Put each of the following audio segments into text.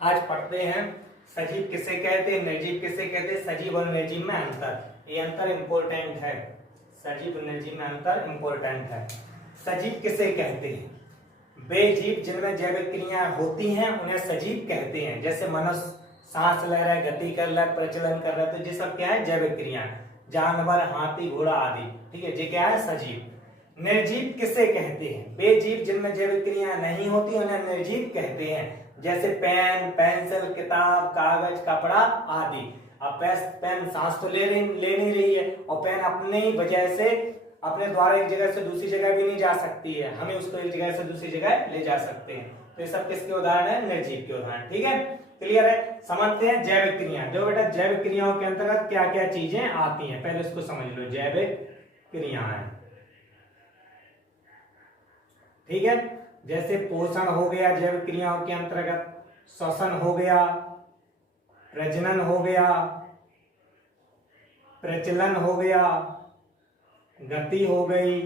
आज पढ़ते हैं सजीव किसे कहते हैं, निर्जीव किसे कहते हैं, सजीव और निर्जीव में अंतर। ये अंतर इम्पोर्टेंट है, सजीव और निर्जीव में अंतर इम्पोर्टेंट है। सजीव किसे कहते हैं? वे जीव जिनमें जैविक क्रियाएं होती हैं उन्हें सजीव कहते हैं। जैसे मनुष्य सांस ले रहा है, गति कर रहा है, प्रचलन कर रहा है, तो ये सब क्या है? जैविक क्रियाएं। जानवर, हाथी, घोड़ा आदि, ठीक है, ये क्या है? सजीव। निर्जीव किसे कहते हैं? वे जीव जिनमें जैविक क्रियाएं नहीं होती उन्हें निर्जीव कहते हैं। जैसे पेन, पेंसिल, किताब, कागज, कपड़ा आदि। अब पेन सांस तो ले नहीं रही है और पेन अपनी वजह से अपने द्वारा एक जगह से दूसरी जगह भी नहीं जा सकती है, हमें उसको एक जगह से दूसरी जगह ले जा सकते हैं। तो ये सब किसके उदाहरण है? निर्जीव के उदाहरण। ठीक है, क्लियर है? समझते हैं जैविक क्रिया। जो बेटा जैविक क्रियाओं के अंतर्गत क्या क्या चीजें आती हैं, पहले इसको समझ लो। जैविक क्रियाएं, ठीक है, जैसे पोषण हो गया जैविक क्रियाओं के अंतर्गत, श्वसन हो गया, प्रजनन हो गया, प्रचलन हो गया, गति हो गई,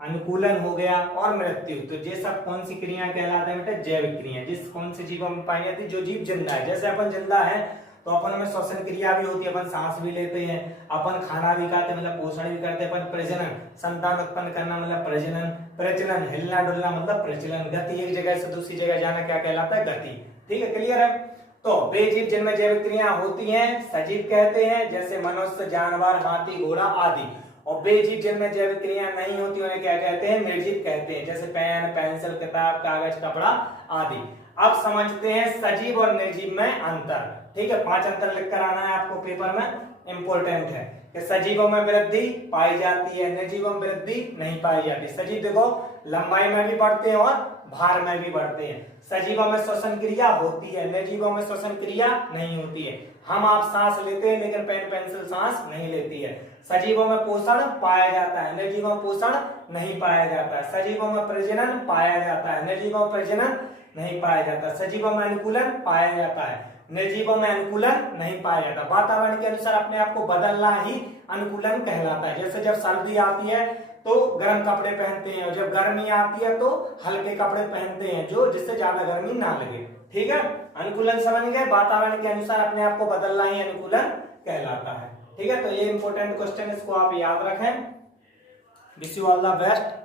अनुकूलन हो गया और मृत्यु। तो ये सब कौन सी क्रिया कहलाते हैं बेटा? जैविक क्रिया। जिस कौन से जीवों में पाई जाती है? जो जीव जिंदा है। जैसे अपन जिंदा है तो अपन में श्वसन क्रिया भी होती है, अपन सांस भी लेते हैं, अपन खाना भी खाते हैं मतलब पोषण भी करते हैं, अपन प्रजनन संतान उत्पन्न करना मतलब प्रजनन, प्रचलन हिलना डुलना मतलब प्रचलन, गति एक जगह से दूसरी जगह जाना क्या कहलाता है? गति। ठीक है, क्लियर है? तो वे जीव जिनमें जैविक क्रिया होती हैं सजीव कहते हैं, जैसे मनुष्य, जानवर, हाथी, घोड़ा आदि। और वे जीव जिनमें जैविक क्रिया नहीं होती उन्हें क्या कहते हैं? निर्जीव कहते हैं। जैसे पेन, पेंसिल, किताब, कागज, कपड़ा आदि। अब समझते हैं सजीव और निर्जीव में अंतर। ठीक है, 5 अंतर लिखकर आना है आपको पेपर में, इंपॉर्टेंट है कि सजीवों में वृद्धि पाई जाती है, निर्जीवों में वृद्धि नहीं पाई जाती। सजीव देखो लंबाई में भी बढ़ते हैं और भार में भी बढ़ते हैं। सजीवों में श्वसन क्रिया होती है, निर्जीवों में श्वसन क्रिया नहीं होती है। हम आप सांस लेते हैं लेकिन पेन पेंसिल सांस नहीं लेती है। सजीवों में पोषण पाया जाता है, निर्जीवों में पोषण नहीं पाया जाता है। सजीवों में प्रजनन पाया जाता है, निर्जीवों में प्रजनन नहीं पाया जाता। सजीवों में अनुकूलन पाया जाता है, निर्जीवों में अनुकूलन नहीं पाया जाता। वातावरण के अनुसार अपने आप को बदलना ही अनुकूलन कहलाता है। जैसे जब सर्दी आती है तो गर्म कपड़े पहनते हैं और जब गर्मी आती है तो हल्के कपड़े पहनते हैं जो जिससे ज्यादा गर्मी ना लगे। ठीक है, अनुकूलन समझ गए? वातावरण के अनुसार अपने आप को बदलना ही अनुकूलन कहलाता है। ठीक है, तो ये इंपॉर्टेंट क्वेश्चन, इसको आप याद रखें। Wish you all the best.